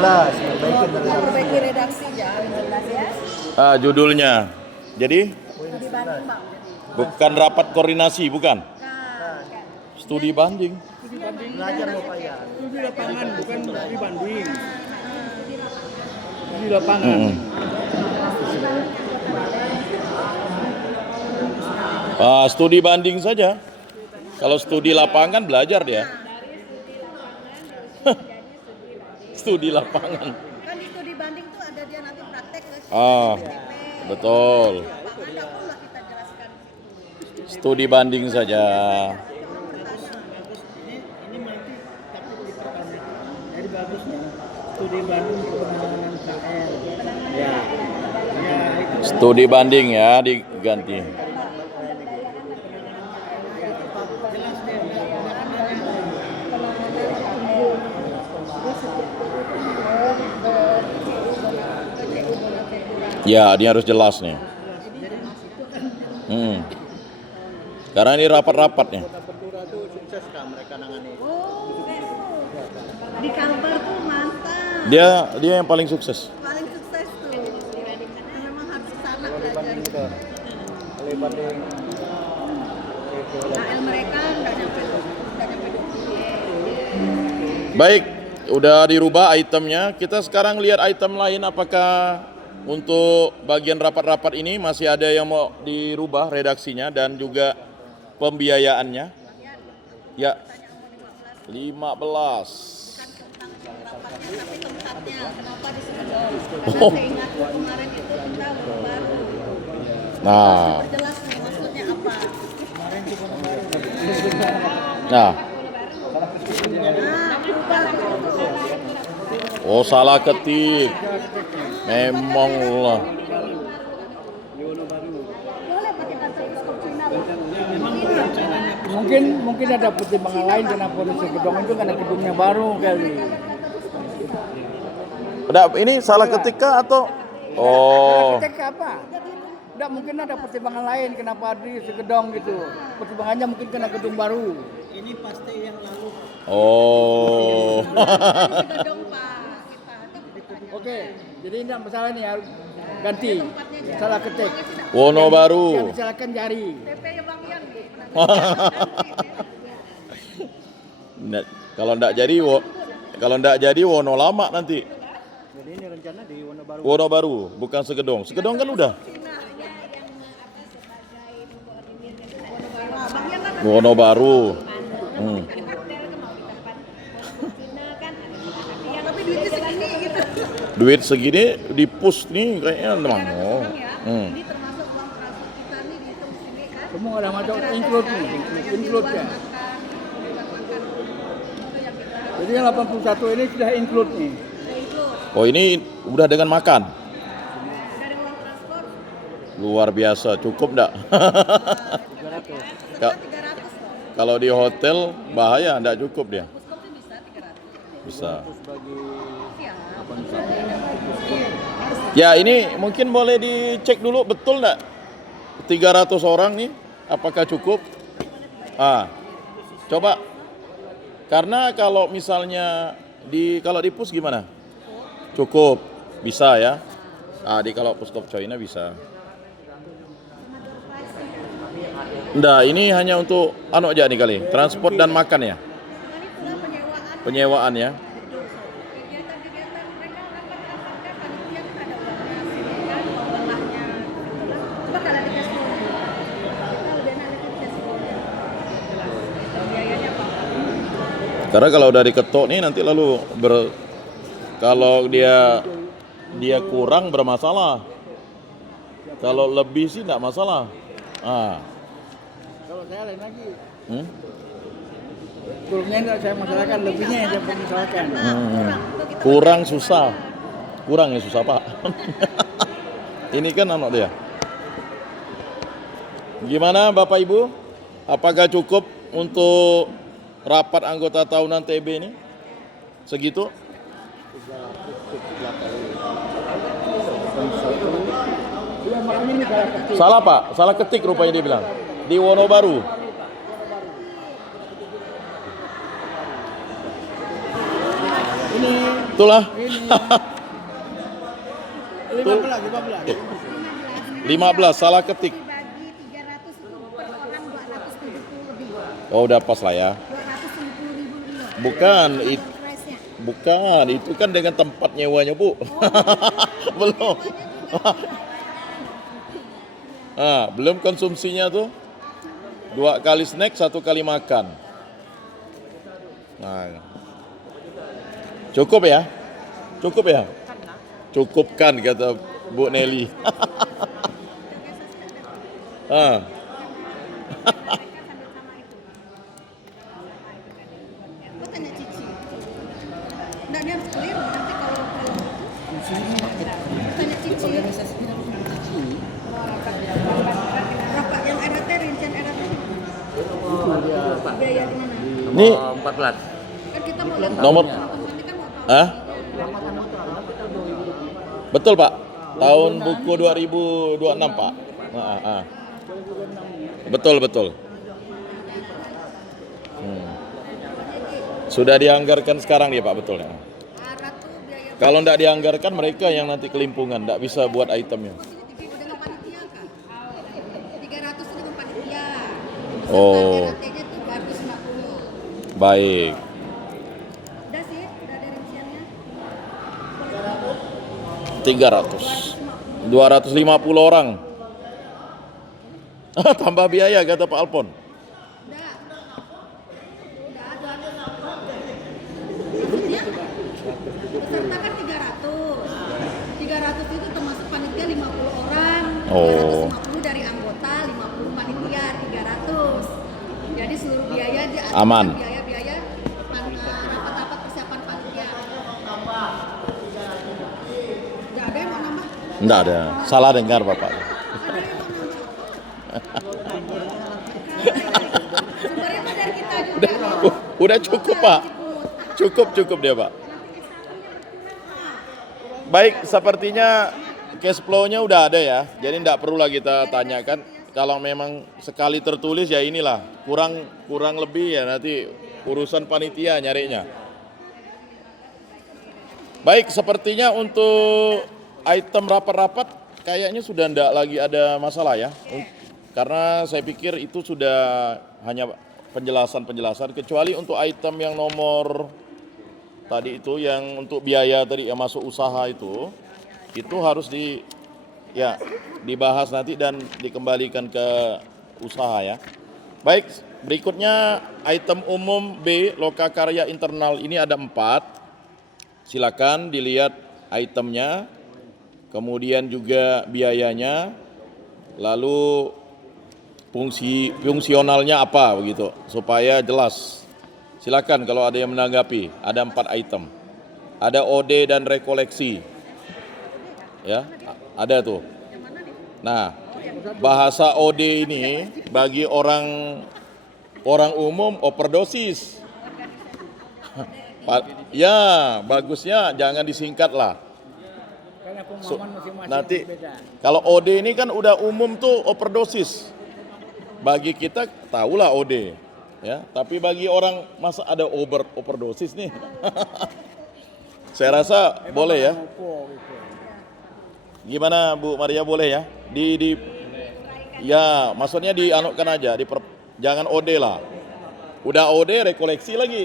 Perbaiki redaksi ya, jelas ya. Judulnya. Jadi Studi banding bang. bukan rapat koordinasi, bukan? Kan. Studi banding. Belajar Bapak ya. Studi lapangan bukan studi banding. Studi lapangan. Studi banding saja. Kalau studi lapangan belajar dia. Studi lapangan. Kan di studi banding tuh ada dia nanti praktek ke Betul. lapangan, lah kita jelaskan. Studi banding saja. Jadi bagusnya studi banding penanganan KL. Ya. Ya itu. Studi banding ya diganti. Ya, dia harus jelas nih. Karena ini rapat-rapatnya. Di Kalbar tuh mantap. Dia yang paling sukses. Paling sukses tuh. Memang harus kesana belajar. KL mereka nggak nyampe 20. Baik, udah dirubah itemnya. Kita sekarang lihat item lain apakah untuk bagian rapat-rapat ini masih ada yang mau dirubah redaksinya dan juga pembiayaannya. Ya, 15. Tapi tempatnya kenapa di Skedong? Karena saya ingat kemarin itu kita baru. Nah, Jelas nih maksudnya apa. nah. Berubah Oh, salah ketik. Memang lah. boleh pakai kantor skop Cina loh. Mungkin ada pertimbangan lain kenapa di Gedong itu karena gedungnya baru kali. Udah, ini salah ketik kah atau? Oh. Cek apa? Enggak, mungkin ada pertimbangan lain kenapa di Segedong gitu. Pertimbangannya mungkin karena gedung baru. Ini pasti yang lalu. Oh. Skedong Pak kita. Oke, jadi enggak masalah nih ya. Ganti. Salah ketik. Wono baru. Yang disalahkan jari. PP ya Bang Yan nih. Kalau ndak jadi Wono lama nanti. Jadi ini rencana di Wonobaru. Wono baru, bukan Segedong. Segedong kan udah. Wono baru. Tapi duitnya segini gitu. Duit segini di push nih kayaknya memang. Ini termasuk uang transfer kita nih dihitung sini kan. Semua ada masuk include nih, include ya. Jadi yang 81 ini sudah include nih. Oh, ini udah dengan makan. Dari uang transport Luar biasa, cukup enggak? 300 loh. Kalau di hotel bahaya, enggak cukup dia. Puskop tuh bisa 300. Bisa. Siap. Ya, ini mungkin boleh dicek dulu betul enggak? 300 orang nih, apakah cukup? Coba. Karena kalau misalnya kalau di pus gimana? Cukup, bisa ya. Kalau Puskop China bisa. Nggak, ini hanya untuk aja nih kali, transport dan makan ya. Ini pula penyewaan. Penyewaan ya. Kegiatan-kegiatan mereka rapat-rapatnya panitia kita ada uangnya sini kan, uang lelahnya. Coba kalau di cash flow. Kita lebih enak di cash flow-nya. Biayanya apa? Karena kalau udah diketok nih nanti lalu kalau dia kurang bermasalah. Kalau lebih sih enggak masalah. Kalau saya lain lagi. Kurangnya enggak saya masalahkan, lebihnya yang saya masalahkan. Kurang susah. Kurang ya susah, Pak. Ini kan anak dia. Gimana Bapak Ibu? Apakah cukup untuk rapat anggota tahunan TB ini? Segitu? Salah Pak, salah ketik rupanya dia bilang. Di Wonobaru. Ini Itulah. Ini 15. 15, salah ketik. Dibagi 300 itu per orang 270 lebih. Oh, udah pas lah ya. 270.000 lebih. Bukan, Price-nya. bukan, itu kan dengan tempat nyewanya, Bu. Belum. Belum konsumsinya tuh. 2 kali snack, 1 kali makan. Nah. Cukup ya? Cukup ya? Cukupkan kata Bu Nelly. Lo tanya Cici. Nggak, dia harus keliru nanti kalau tanya Cici. Berapa yang RT, rincian RT? Biaya di mana? Ini 14. Kan kita mau lihat Nomor- nanti kan mau tahu. Hah? Betul, Pak. Tahun buku 2026, Pak. Betul, betul. Sudah dianggarkan sekarang dia, Pak, betul ya. Arah tuh biaya Kalau tidak dianggarkan mereka yang nanti kelimpungan, tidak bisa buat itemnya. dengan panitia kan? 300 itu dengan panitia. Oh. RT-nya tuh 250. Baik. Udah sih, udah ada rinciannya. 300. 250 orang. Tambah biaya kata Pak Alpon. Udah. Maksudnya, peserta kan 300. 300 itu termasuk panitia 50 orang. Oh. 350 dari anggota, 50 panitia, 300. Jadi seluruh biaya Aman. Biaya-biaya rapat-rapat persiapan panitia. Nggak ada yang mau nambah? Enggak ada. Salah dengar Bapak. Ada yang mau nambah? Sumbernya mah dari kita juga. Udah cukup, Pak. Cukup dia, Pak. Baik, sepertinya cash flow-nya udah ada ya. Jadi enggak perlu lagi kita tanyakan. Kalau memang sekali tertulis ya inilah. Kurang lebih ya nanti urusan panitia nyarinya. Baik, sepertinya untuk item rapat-rapat kayaknya sudah enggak lagi ada masalah ya. Karena saya pikir itu sudah hanya penjelasan-penjelasan, kecuali untuk item yang nomor tadi itu yang untuk biaya tadi yang masuk usaha itu harus dibahas nanti dan dikembalikan ke usaha ya. Baik, berikutnya item umum B, lokakarya internal, ini ada 4. Silakan dilihat itemnya, kemudian juga biayanya, lalu fungsionalnya apa begitu, supaya jelas. Silakan kalau ada yang menanggapi. Ada 4 item. Ada OD dan rekoleksi. Ya, ada tuh. Nah, bahasa OD ini bagi orang umum overdosis. Ya, bagusnya jangan disingkat lah. Karena pemahaman masing-masing Nanti berbeda. kalau OD ini kan udah umum tuh overdosis. Bagi kita tahulah OD, ya. Tapi bagi orang masa ada overdosis nih. Saya rasa boleh ya. Gimana Bu Maria, boleh ya? Ya, maksudnya dianukkan aja, jangan OD lah. Udah OD rekoleksi lagi.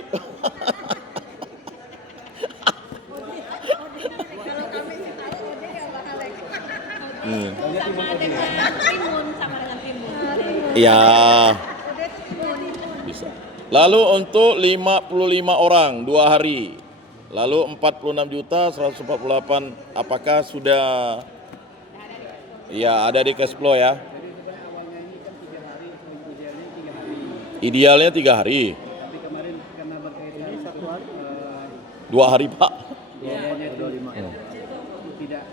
Kalau kami sih tahu OD nggak bakal lagi. Sama dengan timun. Ya. Bisa. Lalu untuk 55 orang 2 hari. Lalu 46.148, apakah sudah ada di cash flow ya? Idealnya 3 hari. Tapi kemarin karena berkaitan ini 1 hari 2 hari, Pak. biayanya 25 tidak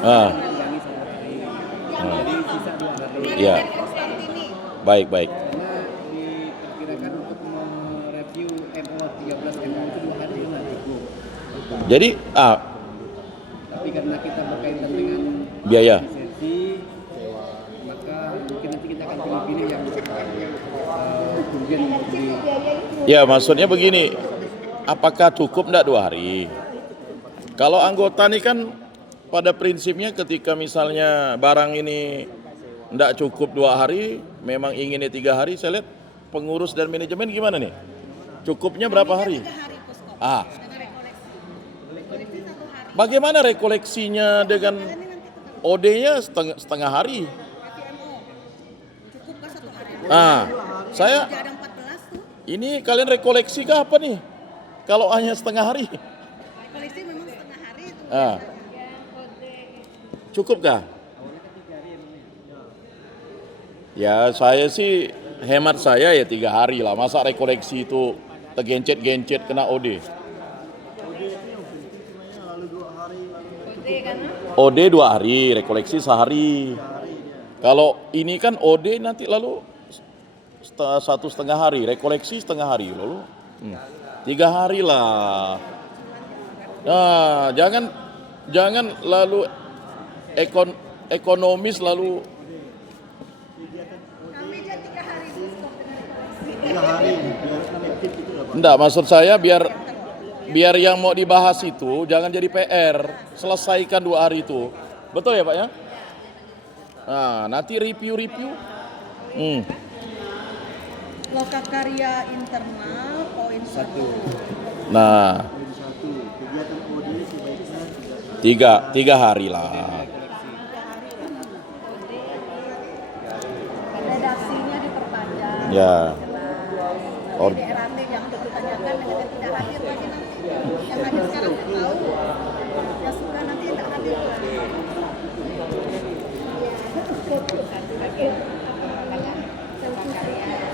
Ah, kurangi 1 hari. Jadi sisa 2 hari. iya. Baik. Karena diperkirakan untuk mereview MO 13 MO itu 2 hari nggak cukup. Jadi Tapi karena kita berkaitan dengan biaya. lisensi, maka mungkin nanti kita akan pilih yang kemudian untuk di Ya, maksudnya begini. Apakah cukup enggak 2 hari? Kalau anggota nih kan pada prinsipnya ketika misalnya barang ini tidak cukup 2 hari, memang inginnya 3 hari, saya lihat pengurus dan manajemen gimana nih? Cukupnya berapa hari? 3 hari Puskop. Ah, Dengan rekoleksi. Rekoleksi 1 hari. bagaimana rekoleksinya dengan Ini nanti OD-nya setengah hari? PMO. Cukup kah 1 hari? Ah, saya Kerja ada 14 tuh. ini kalian rekoleksi kah apa nih? Kalau hanya setengah hari, Rekoleksi memang setengah hari itu. ah, cukup kah? Ya saya sih hemat saya ya 3 hari lah. Masa rekoleksi itu tergencet-gencet kena OD? OD 2 hari, rekoleksi sehari. Kalau ini kan OD nanti lalu 1,5 hari, rekoleksi setengah hari lalu 3 hari lah. Nah, jangan lalu ekonomis lalu. Kami aja 3 hari Puskop dengan rekoleksi. Enggak, maksud saya biar yang mau dibahas itu jangan jadi PR. Selesaikan 2 hari itu. Betul ya Pak ya? Nah, nanti review. Lokakarya internal poin 1. Nah, 3 hari lah. Redaksinya diperpanjang. Ya. Or DRAT yang ditanyakan dengan yang tidak hadir lagi nanti. Yang hadir sekarang tahu. Yang sudah nanti tidak hadir lagi.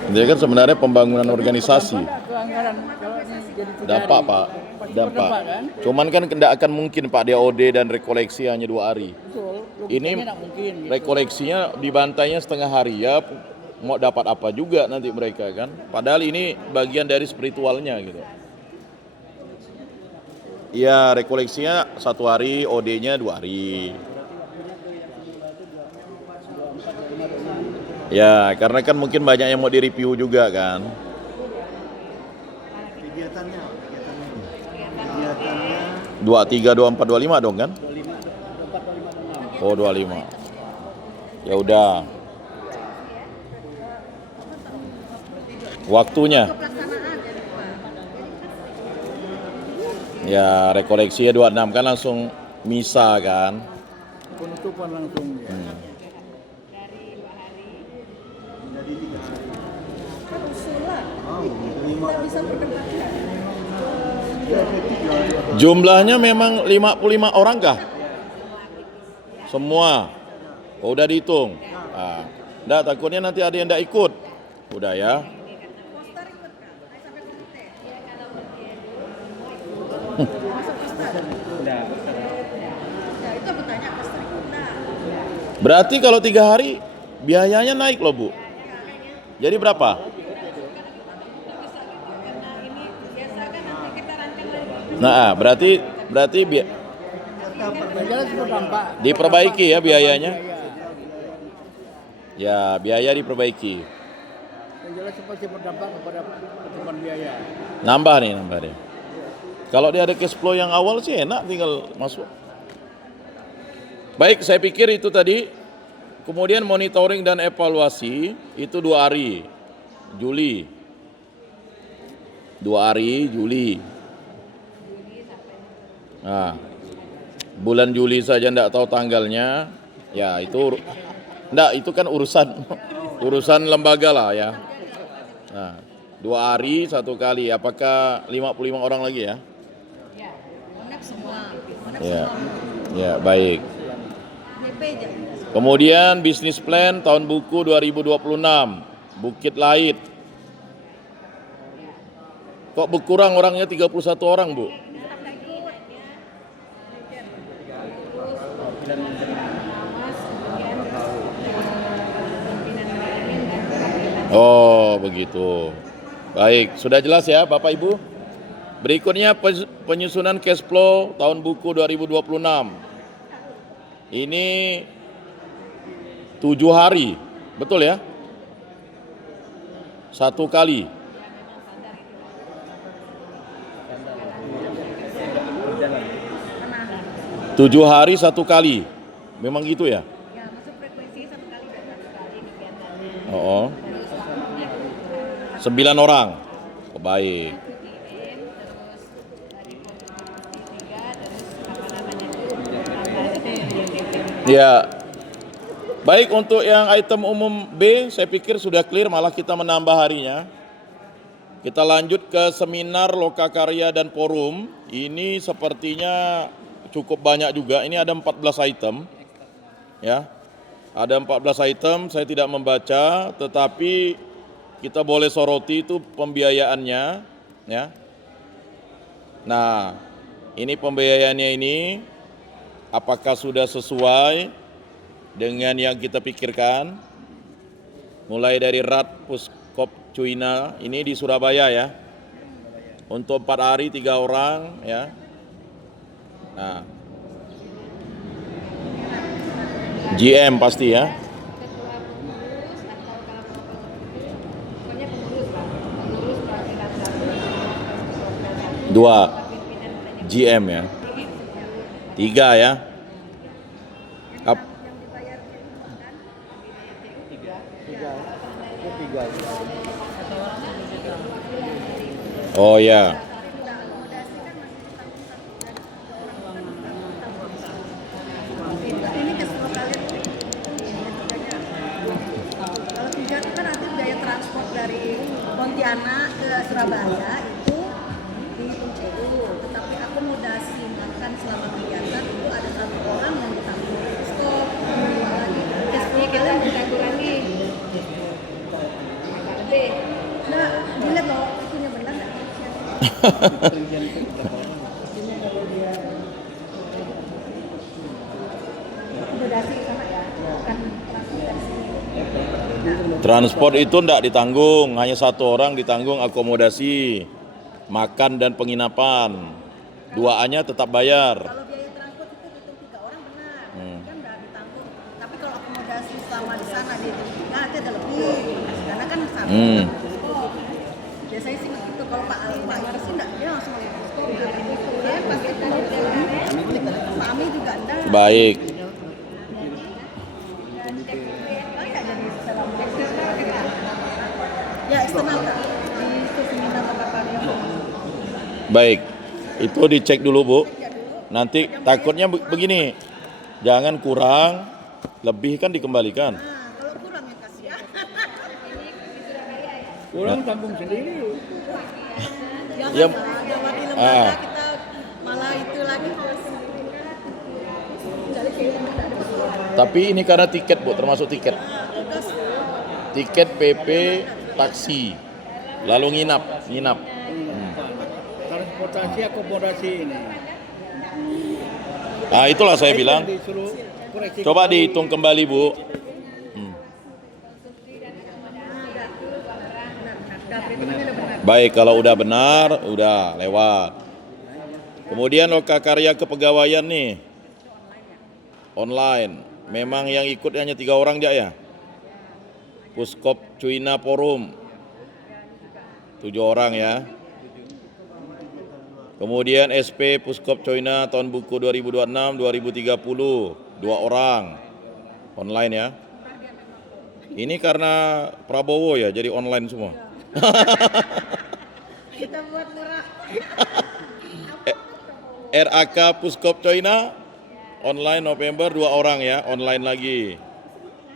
Ini kan sebenarnya pembangunan organisasi. Keanggaran kalau ini jadi 3 Dampak hari. Pak, Pasti dampak. berdampak, kan? Cuman kan tidak akan mungkin Pak DOD dan rekoleksi hanya 2 hari. Betul. Ini Logikanya nggak mungkin. Gitu. rekoleksinya dibantainya setengah hari ya. Mau dapat apa juga nanti mereka kan. Padahal ini bagian dari spiritualnya gitu. Iya, rekoleksinya 1 hari, OD-nya 2 hari. Ya, karena kan mungkin banyak yang mau direview juga kan. Kegiatannya 23, 24, 25 dong kan? Oh, 25. Ya udah. Waktunya. Pelaksanaan jadi Pak. Ya, rekoleksinya 26 kan langsung misa kan. Penutupan langsung. Ya. Kan usulan. Kita bisa perdebatkan. Jumlahnya memang 55 orang kah? Semua. Oh, udah dihitung. Ah, enggak, takutnya nanti ada yang enggak ikut. Udah ya. Poster ikut Kak? Ayo sampai komite. Masuk poster. Ya itu bertanya poster ikut enggak? Berarti kalau 3 hari biayanya naik loh Bu. Jadi berapa? Nah, berarti Yang jelas berdampak. diperbaiki ya biayanya. Ya, biaya diperbaiki. Yang jelas pasti berdampak kepada pertumbuhan biaya. Nambah nih. Kalau dia ada cash flow yang awal sih enak tinggal masuk. Baik, saya pikir itu tadi. Kemudian monitoring dan evaluasi itu 2 hari. Juli. 2 hari Juli. Nah, bulan Juli saja enggak tahu tanggalnya. Ya, itu itu kan urusan lembaga lah ya. Nah, 2 hari 1 kali. Apakah 55 orang lagi ya? Monep semua. Monep Ya. semua. Ya, baik. DP aja. Kemudian bisnis plan tahun buku 2026 Bukit Lait. Kok berkurang orangnya 31 orang, Bu? Oh, begitu. Baik, sudah jelas ya Bapak Ibu? Berikutnya penyusunan cash flow tahun buku 2026. Ini 7 hari, betul ya? 1 kali. 7 hari 1 kali. Memang gitu ya? Ya, masuk frekuensinya 1 kali dan 1 kali kegiatannya. Oh, Terus waktunya 9 orang. Oh, baik. IM, terus dari komisi 3, terus apa namanya itu, Ya. Baik, untuk yang item umum B, saya pikir sudah clear, malah kita menambah harinya. Kita lanjut ke seminar lokakarya dan forum. Ini sepertinya cukup banyak juga. Ini ada 14 item. Ya. Ada 14 item, saya tidak membaca, tetapi kita boleh soroti itu pembiayaannya, ya. Nah, ini pembiayaannya ini apakah sudah sesuai dengan yang kita pikirkan? Mulai dari Rat Puskop Cuina ini di Surabaya ya. Untuk 4 hari 3 orang ya. Nah. GM pasti ya. ketua pengurus atau kalau pokoknya pengurus lah, pengurus perwakilan satu, 2 pimpinan manajemen GM ya. 3 ya. Ap- yang dibayar itu kan Tiga. Itu tiga. Oh ya. ini keseluruhan kalian kalau 3 itu kan nanti biaya transport dari Pontianak ke Surabaya itu dihitung dulu, tetapi akomodasi makan selama kegiatan itu ada 1 orang yang ditanggung stop lagi ini kita ditanggung lagi agak lebih nah dilihat loh itunya benar nggak akomodasi sama ya bukan transportasi. Transport itu tidak ditanggung, hanya 1 orang ditanggung akomodasi, makan dan penginapan. 2-nya tetap bayar. Kalau biaya transport itu hitung 3 orang benar, kan nggak ditanggung. Tapi kalau akomodasi selama di sana dihitung 3 nanti ada lebih, karena kan sama. Oh, biasanya sih begitu. Kalau Pak Yori sih nggak, dia langsung stop. Dia pas kita Pak Ami juga enggak. Baik. Enggak jadi dalam eksternal kita. Ya eksternal Kak. Di itu seminar lokakarya. Baik. Itu dicek dulu, Bu. Nanti takutnya begini. Jangan kurang, lebih kan dikembalikan. Nah, kalau kurang ya kasihan. Pulang tanggung sendiri. Jangan Ya. ada wakil Ah. lembaga kita malah itu lagi jadi kayak ada Tapi ini karena tiket, Bu, termasuk tiket. tugas Tiket PP taksi. Lalu nginap. Transportasi akomodasi ini. Nah, itulah saya bilang. Disuruh koreksi. Coba dihitung kembali, Bu. perhitungannya udah benar. Baik, kalau udah benar, udah lewat. Kemudian lokakarya kepegawaian nih. Online. Memang yang ikut hanya 3 orang aja ya? Puskop Cuina Forum. 7 orang ya. Kemudian SP Puskop Cuina tahun buku 2026-2030. 2 orang. Online ya. Ini karena Prabowo ya, jadi online semua. Kita buat murah. RAK Puskop China online November 2 orang ya, online lagi.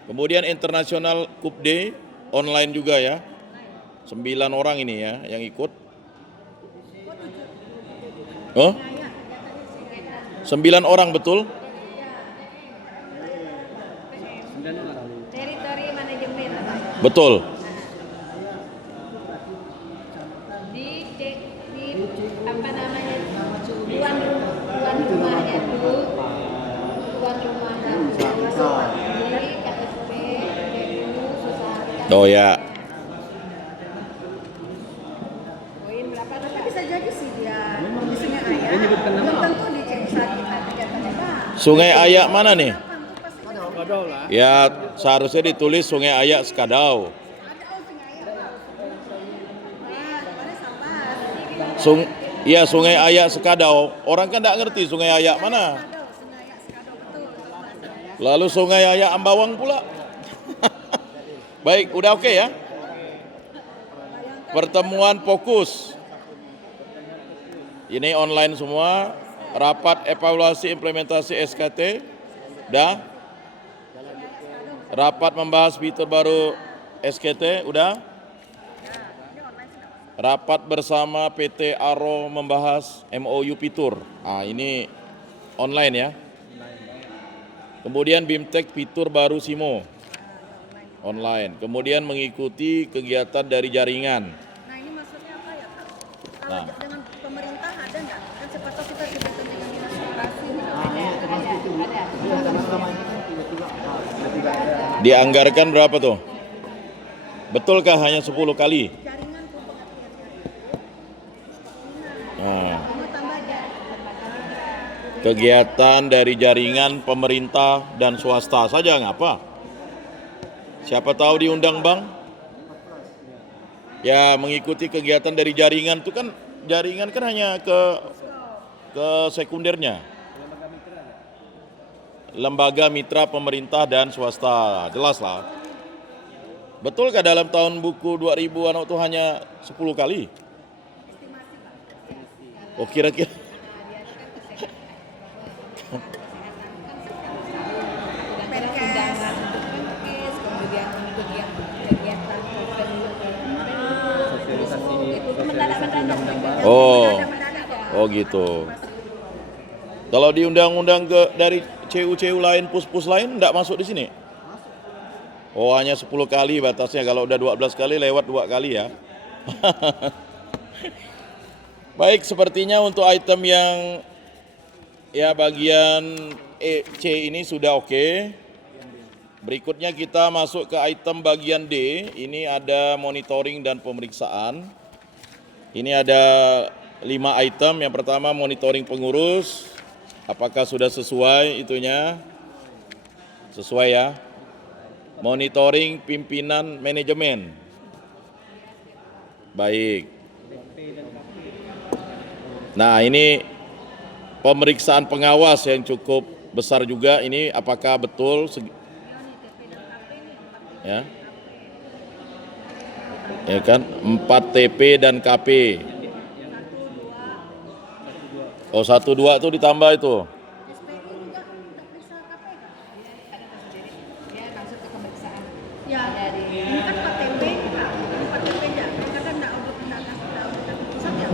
Kemudian International Cup D online juga ya. 9 orang ini ya yang ikut. Oh? 9 orang betul? Teritori manajemen Betul. di apa namanya tuan rumahnya dulu tuan rumahnya masuk di KSP DU Susahkan. Oh ya. Poin berapa? Tapi bisa jadi sih dia di Sungai Ayah. Belum tentu di Cipsadi kegiatannya Pak. Sungai Ayak mana nih? Kadau lah. Ya seharusnya ditulis Sungai Ayak Skadau. Sungai Ayak Skadau. Orang kan tidak ngerti Sungai Ayak mana. Lalu Sungai Ayah Ambawang pula. Baik, udah oke ya? Pertemuan fokus. Ini online semua. Rapat evaluasi implementasi SKT. Udah. Rapat membahas fitur baru SKT. Udah. Rapat bersama PT Aro membahas MOU fitur. Ini online ya. Kemudian BIMTEK fitur baru SIMO. Online. Kemudian mengikuti kegiatan dari jaringan. Nah ini maksudnya apa ya Kak? Kalau dengan pemerintah ada nggak? Kan siapa tahu kita juga dengan dinas koperasi nih. Ada. Dianggarkan berapa tuh? Betulkah hanya 10 kali? Jaringan tuh pengertiannya. Nah, Mau tambah aja. kegiatan dari jaringan pemerintah dan swasta saja ngapa? Siapa tahu diundang Bang? Ya mengikuti kegiatan dari jaringan itu kan hanya ke sekundernya. Lembaga mitra pemerintah dan swasta, jelas lah. Betulkah dalam tahun buku 2000 itu hanya 10 kali? Oh kira-kira. Undangan untuk menkes, kemudian untuk yang kegiatan Oh gitu. Kalau diundang-undang dari CU-CU lain, pus-pus lain enggak masuk di sini? Oh hanya 10 kali batasnya, kalau udah 12 kali lewat 2 kali ya. Baik, sepertinya untuk item yang ya bagian C ini sudah oke. Berikutnya kita masuk ke item bagian D. Ini ada monitoring dan pemeriksaan. Ini ada 5 item. Yang pertama monitoring pengurus. Apakah sudah sesuai itunya? Sesuai ya. Monitoring pimpinan manajemen. Baik. Nah ini pemeriksaan pengawas yang cukup besar juga. Ini apakah betul ya? Ya kan 4 TP dan KP. Oh 1 2 itu ditambah itu. SPI juga untuk periksa KPK. Dia masuk ke pemeriksaan. Ya, ini kan 4 TP, Kak. 4 TP aja. Kadang enggak untuk pusat ya.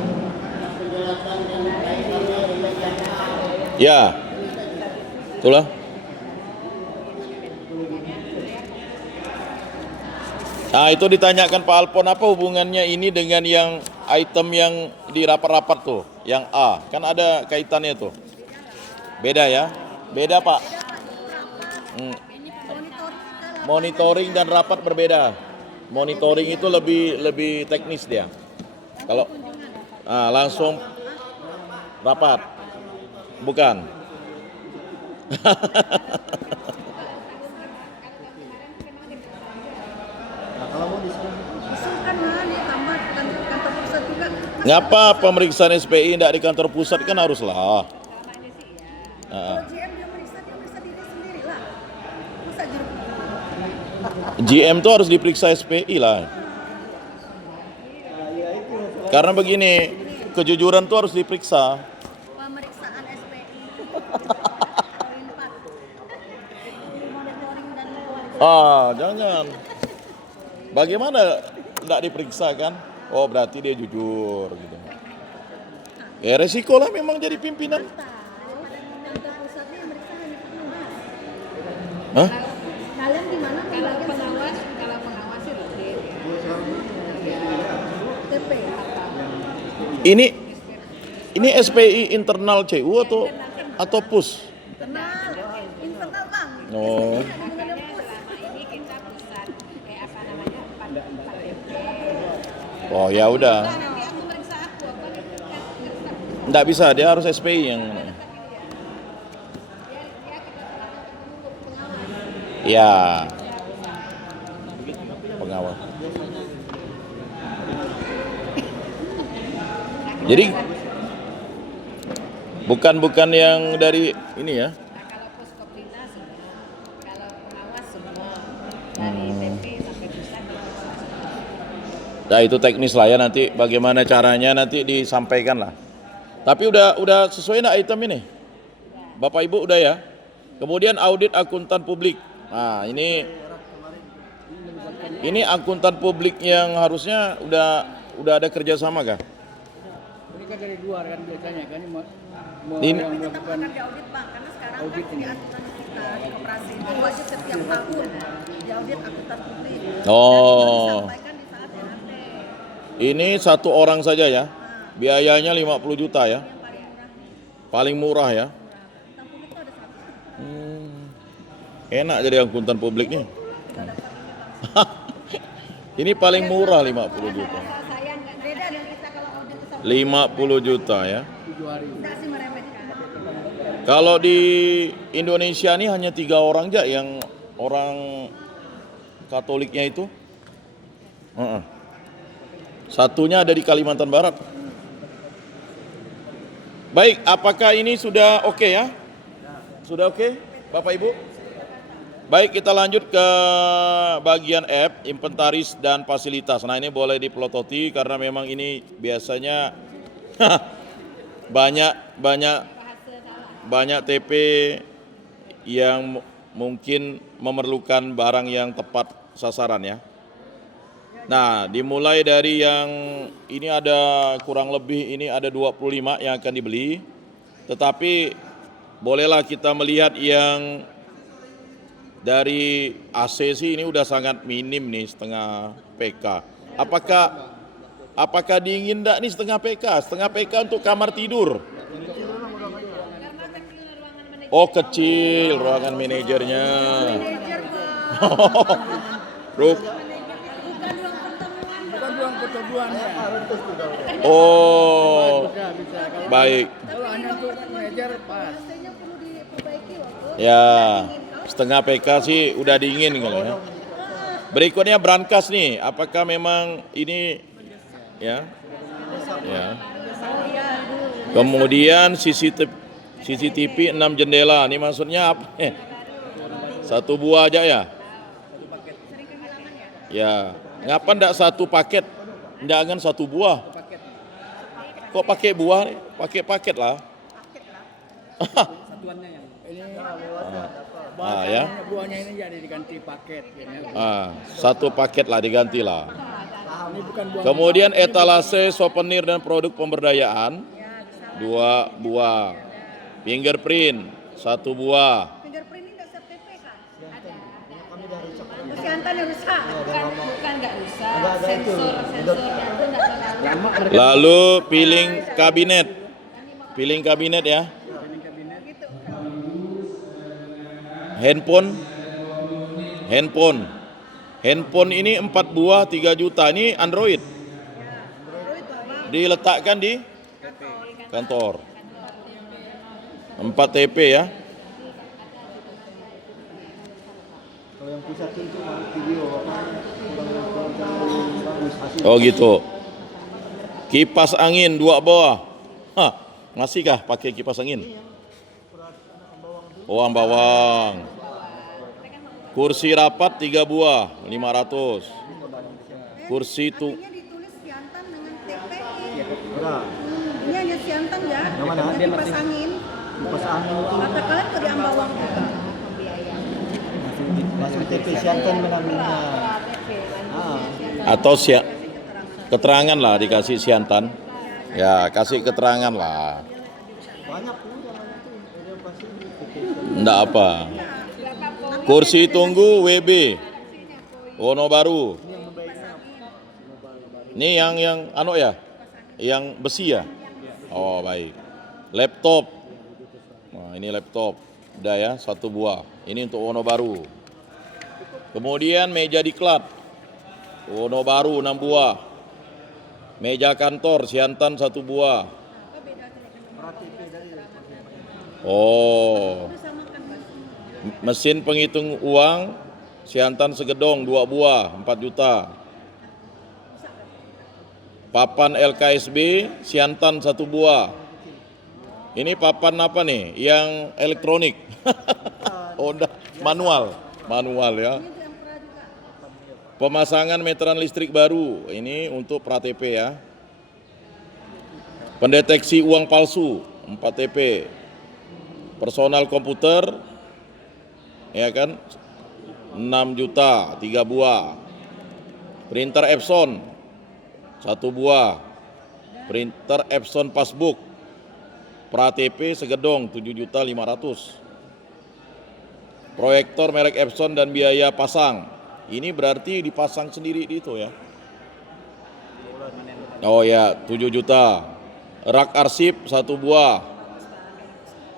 Ya. Itulah. Nah itu ditanyakan Pak Alpon apa hubungannya ini dengan yang item yang di rapat-rapat tuh, yang A, kan ada kaitannya tuh. Beda ya? Beda Pak. Monitoring dan rapat berbeda. Monitoring itu lebih teknis dia. Kalau langsung rapat, bukan. Usulkan lah ditambah kantor pusat juga. Ngapa pemeriksaan SPI tidak di kantor pusat kan haruslah. Kalau GM dia meriksa diri sendiri lah. Masa jeruk. GM tuh harus diperiksa SPI lah. Karena begini, kejujuran tuh harus diperiksa. Pemeriksaan SPI. Poin 4. Monitoring dan kualitas. Jangan. Bagaimana tidak diperiksa kan? Oh berarti dia jujur gitu. Ya resiko lah memang jadi pimpinan. Kantor pusatnya yang meriksa hanya petugas. Hah? Kalian gimana Kalau pengawas itu TP? Ini SPI internal CU atau PUS? Kenal, internal bang. Oh. ini kita pusat apa namanya 4 Oh ya udah. Nanti aku meriksa aku kan Nggak bisa, dia harus SPI yang. Ya. Pengawas. Jadi bukan yang dari ini ya. kalau Puskopina dari TP sampai pusat di pusat. Nah itu teknis lah ya, nanti bagaimana caranya nanti disampaikan lah. Tapi udah sesuai nak item ini? Bapak Ibu udah ya? Kemudian audit akuntan publik. Nah ini akuntan publik yang harusnya udah ada kerjasama kah? Ini kan dari luar kan biasanya kan mau Ini- yang Tetap melakukan akan diaudit Bang, karena sekarang Audit kan ini. di aturan kita di koperasi itu wajib setiap tahun diaudit akuntan publik. Oh. Dan disampaikan di saat NAT. Ini satu orang saja ya? Biayanya 50 juta ya? Yang paling murah nih. Paling murah ya? Akuntan publik itu ada 100. Enak jadi akuntan publiknya. Ini paling murah 50 juta. Sayang kan Beda dengan kita kalau audit itu 50 juta ya. 7 hari. tidak sih meremehkan. Kalau di Indonesia ini hanya 3 orang aja yang orang Katoliknya itu. Heeh. Satunya ada di Kalimantan Barat. Baik, apakah ini sudah oke ya? Sudah oke, Bapak Ibu? Baik, kita lanjut ke bagian F, inventaris dan fasilitas. Nah ini boleh dipelototi karena memang ini biasanya banyak TP yang mungkin memerlukan barang yang tepat sasaran ya. Nah, dimulai dari yang ini ada kurang lebih ini ada 25 yang akan dibeli. Tetapi bolehlah kita melihat yang dari AC sih ini udah sangat minim nih, setengah PK. Apakah dingin enggak nih setengah PK? Setengah PK untuk kamar tidur. Oh, kecil ruangan manajernya. Manajer Bang. Ruk. Bukan ruang pertemuannya. Oh, Bisa. Kalau baik. kalau hanya untuk manajer pas. AC-nya perlu diperbaiki waktu. Ya, setengah PK sih udah dingin kalau ya. Berikutnya brankas nih, apakah memang ini ya? Ya. Kemudian CCTV 6 jendela, ini maksudnya apa? Satu buah aja ya? Ya, ngapa ndak satu paket? Jangan satu buah. Kok pakai buah? Pakai paket lah. Satuannya yang ini Ya. buahnya ini jadi diganti paket. Gitu. Satu paket lah diganti lah. Ini bukan buah. Kemudian etalase souvenir dan produk pemberdayaan 2 buah. Fingerprint 1 buah. Fingerprint ini nggak siap TP kan? Kesehatan yang rusak. bukan nggak rusak, sensornya itu nggak terlalu. Lalu piling kabinet. Piling kabinet ya. Handphone ini 4 buah 3 juta. Ini Android. Diletakkan di kantor. 4 TP ya. Kalau yang pusat itu video bagus. Oh gitu. Kipas angin 2 buah. Hah, masihkah pakai kipas angin? Oh, bawang. Kursi rapat 3 buah, 500. Kursi tuh Artinya ditulis Siantan dengan TP. Berat. Ini hanya Siantan ya. Yang mana? Dengan kipas angin. Kipas angin itu Kata kalian kok di Ambawang juga. masuk TP Siantan menangnya. atau keterangan lah dikasih Siantan. Ya, kasih keterangan lah. Banyak pun orang itu. Dia pasti TP. Enggak apa. Kursi tunggu WB. Wono Baru. Ini yang anu ya? Yang besi ya? Oh, baik. Laptop. Nah, ini laptop. Udah ya, 1 buah. Ini untuk Wono Baru. Kemudian meja diklat. Wono Baru 6 buah. Meja kantor Siantan 1 buah. Oh. Mesin penghitung uang Siantan Segedong 2 buah 4 juta. Papan LKSB Siantan 1 buah. Ini papan apa nih? Yang elektronik. Oh, manual ya. Pemasangan meteran listrik baru, ini untuk pra-TP ya. Pendeteksi uang palsu, 4 TP. Personal komputer, ya kan, 6 juta, 3 buah. Printer Epson, 1 buah. Printer Epson Passbook, pra-TP segedong, 7.500.000. Proyektor merek Epson dan biaya pasang. Ini berarti dipasang sendiri itu ya. Oh ya, 7 juta. Rak arsip 1 buah.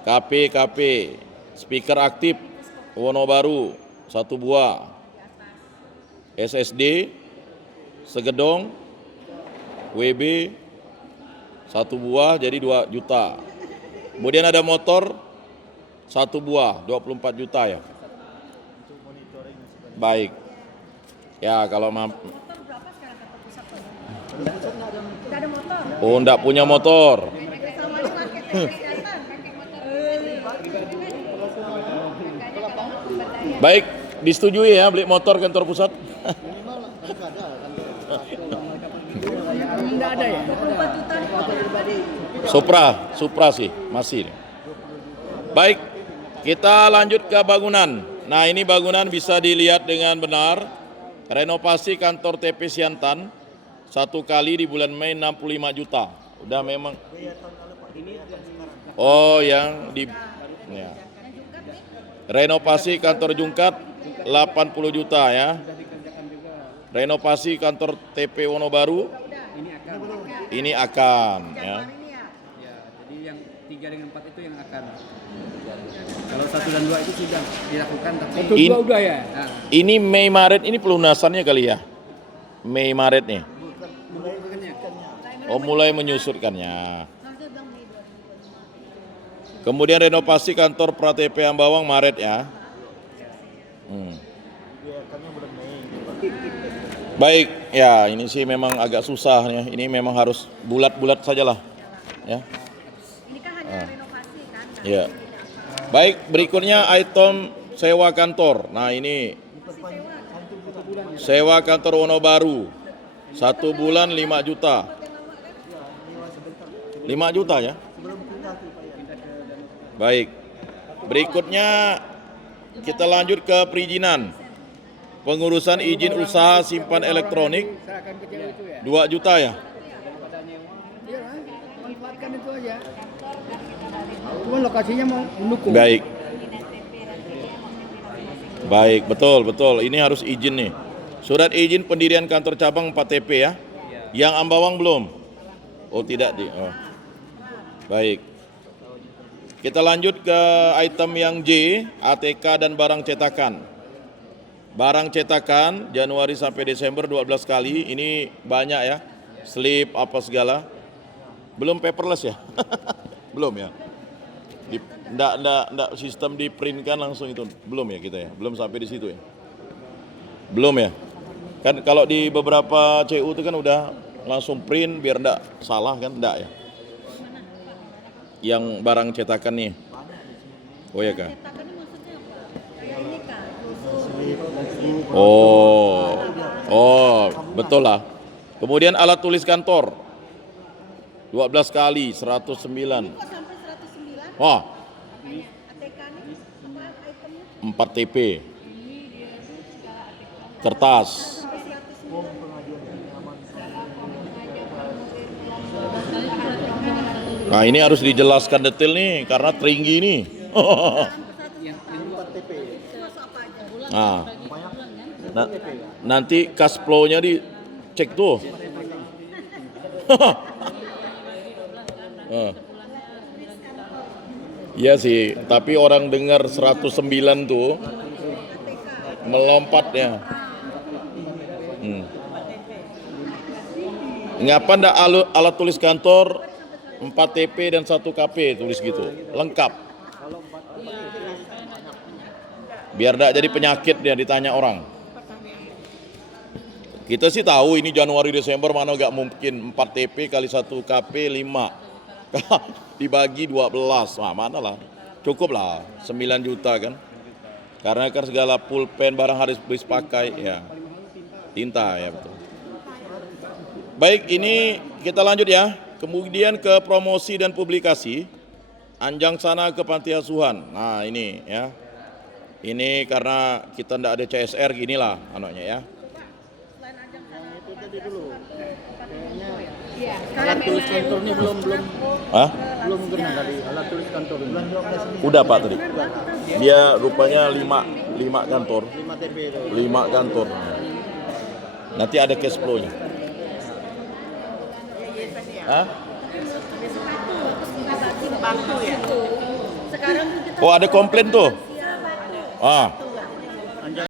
KP, speaker aktif Wono Baru 1 buah. SSD segedong. WB 1 buah jadi 2 juta. Kemudian ada motor 1 buah, 24 juta ya. Baik. Ya kalau Motor berapa sekarang kata pusat? Nggak ada motor. oh enggak punya motor. Sama di market kesehatan. Baik, disetujui ya beli motor kantor pusat. Enggak ada ya? 24 juta di motor. Supra sih masih. Baik, kita lanjut ke bangunan. Nah ini bangunan bisa dilihat dengan benar. Renovasi kantor TP Siantan 1 kali di bulan Mei 65 juta. Udah memang. Oh yang di ya. Renovasi kantor Jungkat 80 juta ya. Renovasi kantor TP Wonobaru ini akan ya. Ya, jadi yang 3 dengan 4 itu yang akan. Kalau 1 dan 2 itu sudah dilakukan tapi 1, 2 udah ya. Nah, Ini Mei Maret ini pelunasannya kali ya. Mei Maret nih. Oh mulai menyusutkannya. Kemudian renovasi kantor pra-TP Ambawang Maret ya. Baik, ya ini sih memang agak susah ya. Ini memang harus bulat-bulat sajalah ya. Ini kan hanya renovasi kan. Ya. Baik, berikutnya item sewa kantor. Nah ini sewa kantor Wonobaru 1 bulan 5 juta. 5 juta ya. Baik. Berikutnya kita lanjut ke perizinan. Pengurusan izin usaha simpan elektronik serahkan ke cewek itu ya. 2 juta ya. Iya, manfaatkan itu aja. Cuma lokasinya mau mendukung. Baik. Baik, betul. Ini harus izin nih. Surat izin pendirian kantor cabang 4 TP ya. Yang Ambawang belum? Oh, tidak di. Oh. Baik. Kita lanjut ke item yang J, ATK dan barang cetakan. Barang cetakan Januari sampai Desember 12 kali. Ini banyak ya. Slip apa segala. Belum paperless ya? Belum ya. Nggak sistem di print kan langsung itu. Belum ya kita ya. Belum sampai di situ ya. Belum ya. Kan kalau di beberapa CU itu kan udah langsung print biar nggak salah kan, nggak ya. Yang barang cetakan nih. Oh ya kak. Cetakan ini maksudnya apa? Kayak ini kan. Oh, betul lah. Kemudian alat tulis kantor 12 kali 109. Kok sampai 109? Wah, ATK ini apa itemnya? 4 TP. Kertas. Nah, ini harus dijelaskan detail nih karena tinggi nih. Nah, nanti cash flow-nya dicek tuh. Iya sih, tapi orang dengar 109 tuh melompatnya. Ngapa ndak alat tulis kantor 4 TP dan 1 KP tulis gitu, lengkap. Biar ndak jadi penyakit dia ditanya orang. Kita sih tahu ini Januari Desember mana gak mungkin 4 TP kali 1 KP 5. Dibagi 12, nah mana lah. Cukup lah 9 juta kan. Karena kan segala pulpen barang harus pakai ya. Tinta ya betul. Baik, ini kita lanjut ya. Kemudian ke promosi dan publikasi. Anjang sana ke panti asuhan. Nah ini ya. Ini karena kita tidak ada CSR ginilah anaknya ya. Iya. Alat tulis kantornya belum Hah? kena tadi. Alat tulis kantor bulan 12 Udah Pak tadi. Dia rupanya 5 kantor. 5 TP itu. 5 kantor. Nanti ada cash flow-nya. Hah? Sekarang tuh kita Oh ada komplain tuh. Ah,